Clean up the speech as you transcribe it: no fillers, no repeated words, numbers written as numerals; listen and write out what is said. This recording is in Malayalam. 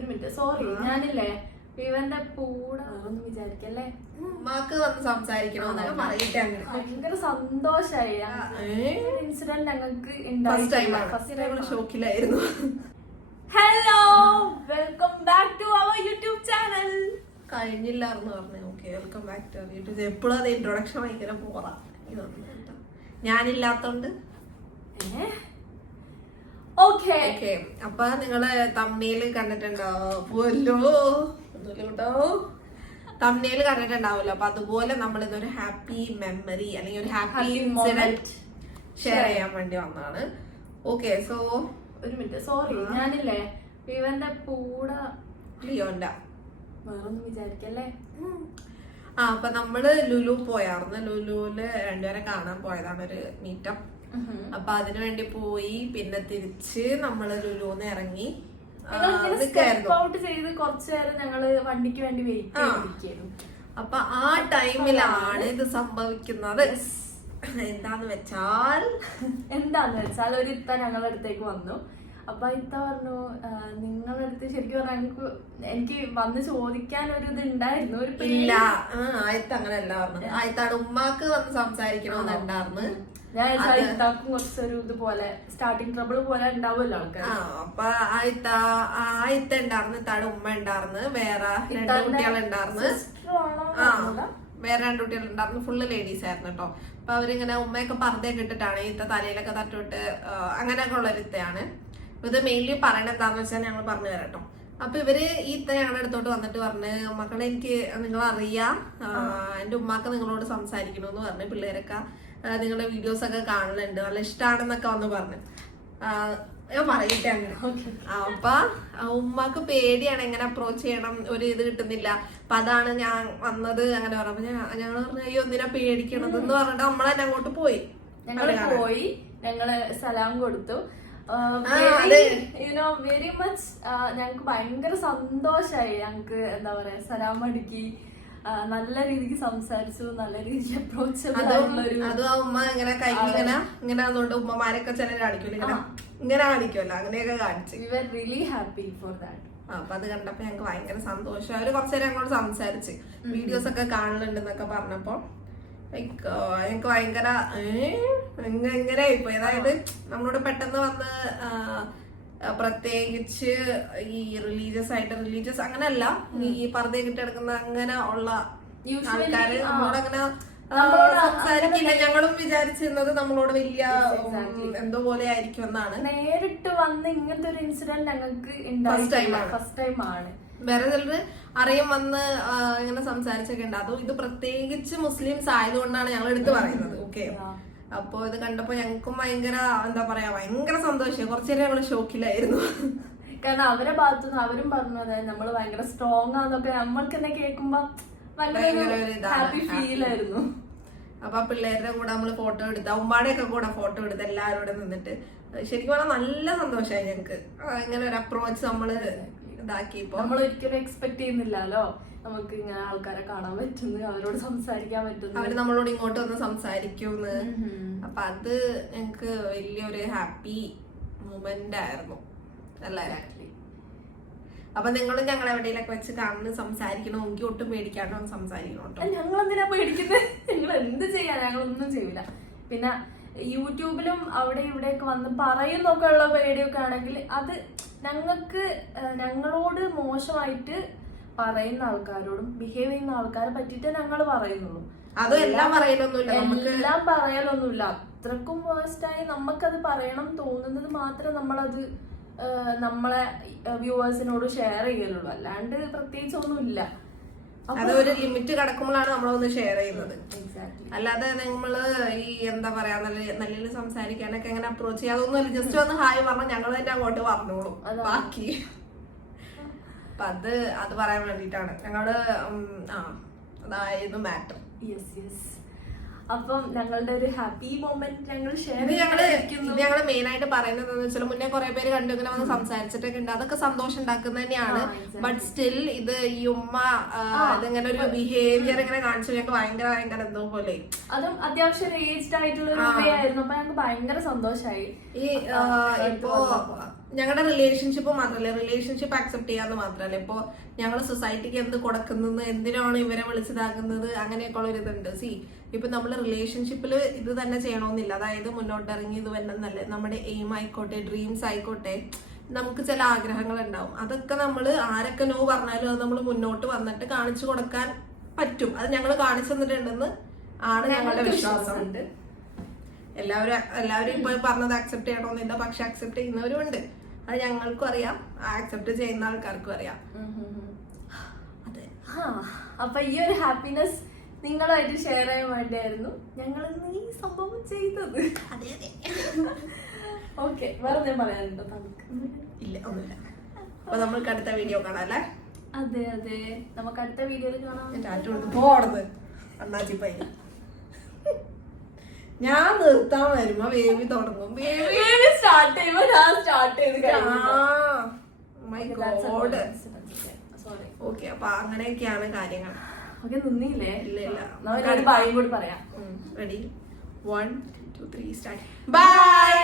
ഒരു മിനിറ്റ് സോറി ഞാനില്ലേ ഇവന്റെ കൂടെ ഒന്നും വിചാരിക്കല്ലേ ഉമ്മാക്ക് വന്ന് സംസാരിക്കണമെന്നൊക്കെ പറയട്ടെ. ഭയങ്കര സന്തോഷായി. ഇൻസിഡന്റ് ഞങ്ങൾക്ക് ഷോക്കിലായിരുന്നു. Hello welcome back to our YouTube channel. കഴിഞ്ഞില്ലാന്ന് പറഞ്ഞു. Okay, welcome back to our YouTube. എപ്പോഴും അത് ഇൻട്രൊഡക്ഷൻ ഭയങ്കര പോറാ. ഞാനില്ലാത്തോണ്ട് ഓക്കെ. അപ്പൊ നിങ്ങള് തമ്മില് കണ്ടിട്ടുണ്ടാവുമല്ലോ, തമ്മില് കണ്ടിട്ടുണ്ടാവുമല്ലോ. അപ്പൊ അതുപോലെ നമ്മൾ ഇതൊരു ഹാപ്പി മെമ്മറി അല്ലെങ്കിൽ ഒരു ഹാപ്പി ഇൻസിഡന്റ് ഷെയർ ചെയ്യാൻ വേണ്ടി വന്നതാണ്. ഓക്കെ, സോ ഒരു മിനിറ്റ് സോറി ഞാനില്ലേ ഇവന്റെ കൂടെ ലിയോന്റെ വേറൊന്നും വിചാരിക്കല്ലേ. അപ്പൊ നമ്മള് ലുലു പോയാർന്ന്. ലുലുവില് രണ്ടുപേരെ കാണാൻ പോയതാണ്, ഒരു മീറ്റപ്പ്. അപ്പൊ അതിനു വേണ്ടി പോയി. പിന്നെ തിരിച്ച് നമ്മള് ലുലുന്ന് ഇറങ്ങി ഔട്ട് ചെയ്ത് കുറച്ചു നേരം ഞങ്ങള് വണ്ടിക്ക് വേണ്ടി വെയിറ്റ് ചെയ്തിരിക്കുന്നു. അപ്പൊ ആ ടൈമിലാണ് ഇത് സംഭവിക്കുന്നത്. എന്താന്ന് വെച്ചാൽ ഒരു ഇത്ത ഞങ്ങളുടെ അടുത്തേക്ക് വന്നു. അപ്പൊ ഇത്ത പറഞ്ഞു, നിങ്ങളുടെ അടുത്ത് ശരിക്കും പറഞ്ഞാൽ എനിക്ക് വന്ന് ചോദിക്കാൻ ഒരു ഇത് ഉണ്ടായിരുന്നു, ഒരു ഇല്ല. ആയത്ത് അങ്ങനെയല്ല പറഞ്ഞത്. ആയത്താണ് ഉമ്മാക്ക് വന്ന് സംസാരിക്കണമെന്നുണ്ടായിരുന്നു. ഞാൻ ഇത്താക്കും കുറച്ചൊരു ഇതുപോലെ സ്റ്റാർട്ടിങ് ട്രബിൾ പോലെ ഉണ്ടാവുമല്ലോ ആൾക്കാർ. അപ്പൊ ആയത്ത ഉണ്ടായിരുന്നു, ഇത്താടെ ഉമ്മ ഉണ്ടായിരുന്നു, വേറെ രണ്ട് കുട്ടികളുണ്ടായിരുന്നു. വേറെ രണ്ട് കുട്ടികളുണ്ടായിരുന്നു. ഫുള്ള് ലേഡീസ് ആയിരുന്നു കേട്ടോ. അപ്പൊ അവരിങ്ങനെ ഉമ്മയൊക്കെ പർദ്ദയൊക്കെ ഇട്ടിട്ടാണ് ഇത്ത തലയിലൊക്കെ തട്ടോട്ട് അങ്ങനെയൊക്കെ ഉള്ളൊരു ഇത്തയാണ്. ഇത് മെയിൻലി പറയണത് എന്താന്ന് വെച്ചാൽ ഞങ്ങൾ പറഞ്ഞു തരാം കേട്ടോ. അപ്പൊ ഇവര് ഈ ഇത്ത ഞങ്ങളുടെ അടുത്തോട്ട് വന്നിട്ട് പറഞ്ഞ്, മക്കളെ എനിക്ക് നിങ്ങളറിയാം, എന്റെ ഉമ്മാക്ക് നിങ്ങളോട് സംസാരിക്കണമെന്ന് പറഞ്ഞു. പിള്ളേരൊക്കെ നിങ്ങളുടെ വീഡിയോസ് ഒക്കെ കാണലുണ്ട്, നല്ല ഇഷ്ടമാണെന്നൊക്കെ വന്ന് പറഞ്ഞു. ഞാൻ പറയട്ടെ അങ്ങനെ. അപ്പൊ ഉമ്മാക്ക് പേടിയാണ്, എങ്ങനെ അപ്രോച്ച് ചെയ്യണം, ഒരു ഇത് കിട്ടുന്നില്ല. അപ്പൊ അതാണ് ഞാൻ വന്നത് അങ്ങനെ പറഞ്ഞു. ഞങ്ങൾ പറഞ്ഞു, അയ്യോ എന്തിനാ പേടിക്കണത് എന്ന് പറഞ്ഞിട്ട് നമ്മളെന്നെ അങ്ങോട്ട് പോയി. ഞങ്ങള് സലാം കൊടുത്തു. വെരി മച്ച് ഞങ്ങക്ക് ഭയങ്കര സന്തോഷായി. ഞങ്ങക്ക് എന്താ പറയാ, സലാം അടുക്കി നല്ല രീതിക്ക് സംസാരിച്ചു, നല്ല രീതിക്ക് അപ്രോച്ചബിൾ ആയിട്ടുള്ളൊരു. അതും ആ ഉമ്മ ഇങ്ങനെ കൈ ഇങ്ങനെ അതുകൊണ്ട് ഉമ്മമാരൊക്കെ ചില കാണിക്കൂല, ഇങ്ങനെ കാണിക്കുമല്ലോ, അങ്ങനെയൊക്കെ കാണിച്ചു. We were really happy for that. അപ്പൊ അത് കണ്ടപ്പോ ഞങ്ങക്ക് ഭയങ്കര സന്തോഷം. അവര് കുറച്ചേരം ഞങ്ങളോട് സംസാരിച്ച് വീഡിയോസ് ഒക്കെ കാണലുണ്ടെന്നൊക്കെ പറഞ്ഞപ്പോ എനിക്ക് ഭയങ്കര എങ്ങനെ ആയിപ്പോയി. അതായത് നമ്മളോട് പെട്ടെന്ന് വന്ന് പ്രത്യേകിച്ച് ഈ റിലീജിയസ് അങ്ങനെയല്ല, ഈ പർദ്ദ കിട്ടിയെടുക്കുന്ന അങ്ങനെ ഉള്ള ആൾക്കാര് നമ്മളോടങ്ങനെ സംസാരിക്കില്ല. ഞങ്ങളും വിചാരിച്ചിരുന്നത് നമ്മളോട് വലിയ എന്തോ പോലെ ആയിരിക്കും എന്നാണ്. നേരിട്ട് വന്ന് ഇങ്ങനത്തെ ഒരു ഇൻസിഡന്റ് ഞങ്ങൾക്ക് ഫസ്റ്റ് ടൈം ആണ്. വേറെ ചിലര് അറിയും വന്ന് ഇങ്ങനെ സംസാരിച്ചൊക്കെ ഉണ്ട്. അതും ഇത് പ്രത്യേകിച്ച് മുസ്ലിംസ് ആയതുകൊണ്ടാണ് ഞങ്ങൾ എടുത്ത് പറയുന്നത്. ഓക്കെ, അപ്പൊ ഇത് കണ്ടപ്പോ ഞങ്ങൾക്കും ഭയങ്കര എന്താ പറയാ, ഭയങ്കര സന്തോഷം. കുറച്ചേരം ഞങ്ങള് ഷോക്കിലായിരുന്നു. കാരണം അവരെ ഭാഗത്തുനിന്ന് അവരും പറഞ്ഞു, അതായത് നമ്മള് ഭയങ്കര സ്ട്രോങ് ആണെന്നൊക്കെ നമ്മൾക്ക് തന്നെ കേൾക്കുമ്പോ ഹാപ്പി ഫീൽ ആയിരുന്നു. അപ്പൊ പിള്ളേരുടെ കൂടെ നമ്മള് ഫോട്ടോ എടുത്ത്, ഉമ്മാടെയൊക്കെ കൂടെ ഫോട്ടോ എടുത്ത് എല്ലാവരോടും നിന്നിട്ട് ശരിക്കും പറഞ്ഞാൽ നല്ല സന്തോഷമായി ഞങ്ങക്ക്. ഇങ്ങനെ ഒരു അപ്രോച്ച് നമ്മള് ഇതാക്കിയപ്പോ നമ്മൾ ഒരിക്കലും എക്സ്പെക്ട് ചെയ്യുന്നില്ലല്ലോ നമുക്ക് ഇങ്ങനെ ആൾക്കാരെ കാണാൻ പറ്റുന്നു, അവരോട് സംസാരിക്കാൻ പറ്റുന്നു, അവര് നമ്മളോട് ഇങ്ങോട്ട് വന്ന് സംസാരിക്കുമെന്ന്. അപ്പൊ അത് ഞങ്ങക്ക് വലിയൊരു ഹാപ്പി മൊമെന്റ് ആയിരുന്നു അല്ലേ. അപ്പൊ നിങ്ങളും ഞങ്ങൾ എവിടെയൊക്കെ വെച്ച് കാണുന്ന സംസാരിക്കണോ, എനിക്ക് ഒട്ടും പേടിക്കാണ്ടോ സംസാരിക്കണം കേട്ടോ. ഞങ്ങൾ എന്തിനാ പേടിക്കുന്നത്? ഞങ്ങൾ എന്ത് ചെയ്യാൻ, ഞങ്ങളൊന്നും ചെയ്യില്ല. പിന്നെ യൂട്യൂബിലും അവിടെ ഇവിടെയൊക്കെ വന്ന് പറയുന്നൊക്കെ ഉള്ള പേടിയൊക്കെ ആണെങ്കിൽ അത് ഞങ്ങളോട് മോശമായിട്ട് പറയുന്ന ആൾക്കാരോടും ബിഹേവ് ചെയ്യുന്ന ആൾക്കാരെ പറ്റിയിട്ട് ഞങ്ങൾ പറയുന്നുള്ളൂ. എല്ലാം പറയലൊന്നുമില്ല. അത്രക്കും വേസ്റ്റായി നമുക്കത് പറയണം തോന്നുന്നത് മാത്രം നമ്മളത് നമ്മളെ വ്യൂവേഴ്സിനോട് ഷെയർ ചെയ്യലുള്ളൂ, അല്ലാണ്ട് പ്രത്യേകിച്ച് ഒന്നുമില്ല. അതൊരു ലിമിറ്റ് കടക്കുമ്പോഴാണ് നമ്മളൊന്ന് ഷെയർ ചെയ്യുന്നത്. അല്ലാതെ നമ്മള് ഈ എന്താ പറയാ, നല്ല സംസാരിക്കാനൊക്കെ എങ്ങനെ അപ്രോച്ച് ചെയ്യാം അതൊന്നുമില്ല. ജസ്റ്റ് ഒന്ന് ഹായ് പറഞ്ഞാൽ ഞങ്ങൾ തന്നെ അങ്ങോട്ട് പറഞ്ഞോളൂ ബാക്കി. അപ്പൊ അത് പറയാൻ വേണ്ടിട്ടാണ് ഞങ്ങള് അതായിരുന്നു മാറ്റർ. അപ്പം ഞങ്ങളുടെ ഒരു ഹാപ്പി മൊമെന്റ് ഞങ്ങൾ ഞങ്ങള് മെയിൻ ആയിട്ട് പറയുന്നത് എന്ന് വെച്ചാൽ, മുന്നേ കുറെ പേര് കണ്ടു ഇങ്ങനെ വന്ന് സംസാരിച്ചിട്ടൊക്കെ ഉണ്ട്, അതൊക്കെ സന്തോഷം ഉണ്ടാക്കുന്നത് തന്നെയാണ്. ബട്ട് സ്റ്റിൽ ഇത് ഈ ഉമ്മ ഇതിങ്ങനെ ഒരു ബിഹേവിയർ ഇങ്ങനെ കാണിച്ചു ഞങ്ങൾക്ക് ഭയങ്കര എന്തോ പോലെ. അതും അത്യാവശ്യം ഏജ്ഡ് ആയിട്ടുള്ള ഒരു ആയിരുന്നു. അപ്പൊ ഞങ്ങൾക്ക് ഭയങ്കര സന്തോഷമായി. ഈ ഇപ്പോ ഞങ്ങളുടെ റിലേഷൻഷിപ്പ് മാത്രമല്ല, റിലേഷൻഷിപ്പ് അക്സെപ്റ്റ് ചെയ്യാന്ന് മാത്രമല്ല, ഇപ്പൊ ഞങ്ങൾ സൊസൈറ്റിക്ക് എന്ത് കൊടുക്കുന്നത്, എന്തിനാണ് ഇവരെ വിളിച്ചതാക്കുന്നത്, അങ്ങനെയൊക്കെ ഉള്ള ഒരു ഇതുണ്ട്. സി ഇപ്പൊ നമ്മൾ റിലേഷൻഷിപ്പിൽ ഇത് തന്നെ ചെയ്യണമെന്നില്ല. അതായത് മുന്നോട്ടിറങ്ങി ഇത് വന്നെന്നല്ലേ, നമ്മുടെ എയിം ആയിക്കോട്ടെ, ഡ്രീംസ് ആയിക്കോട്ടെ, നമുക്ക് ചില ആഗ്രഹങ്ങൾ ഉണ്ടാവും. അതൊക്കെ നമ്മൾ ആരൊക്കെ നോ പറഞ്ഞാലും അത് നമ്മൾ മുന്നോട്ട് വന്നിട്ട് കാണിച്ചു കൊടുക്കാൻ പറ്റും. അത് ഞങ്ങൾ കാണിച്ചു തന്നിട്ടുണ്ടെന്ന് ആണ് ഞങ്ങളുടെ വിശ്വാസം. എല്ലാവരും ഇപ്പൊ പറഞ്ഞത് അക്സെപ്റ്റ് ചെയ്യണമെന്നില്ല, പക്ഷെ അക്സെപ്റ്റ് ചെയ്യുന്നവരും ഉണ്ട്. അത് ഞങ്ങൾക്കും അറിയാം, ആക്സെപ്റ്റ് ചെയ്യുന്ന ആൾക്കാർക്കും അറിയാം. അതെ. അപ്പൊ ഈ ഒരു ഹാപ്പിനെസ് നിങ്ങളുമായിട്ട് ഷെയർ ചെയ്യാൻ വേണ്ടിയായിരുന്നു ഞങ്ങൾ ഈ സംഭവം ചെയ്തത്. അതെ അതെ. ഓക്കെ, വേറെ പറയാനുണ്ടോ നമുക്ക്? ഇല്ല, ഒന്നുമില്ല. അപ്പൊ നമ്മൾക്ക് അടുത്ത വീഡിയോ കാണാം അല്ലേ? അതെ അതെ, നമുക്ക് അടുത്ത വീഡിയോയിൽ കാണാം. പോടുന്നത് അണ്ണാച്ചിപ്പൈ ഞാൻ നിർത്താൻ വരുമ്പോ വേവി തുടങ്ങും. സ്റ്റാർട്ട് ചെയ്യുമ്പോ ഞാൻ സ്റ്റാർട്ട് ചെയ്ത് ഓക്കെ, അപ്പൊ അങ്ങനെയൊക്കെയാണ് കാര്യങ്ങൾ. ഓക്കെ, നിന്നില്ലേ? ഇല്ല ഇല്ല, നമുക്ക് പറയാം. Ready 1 2 3 start. ബൈ.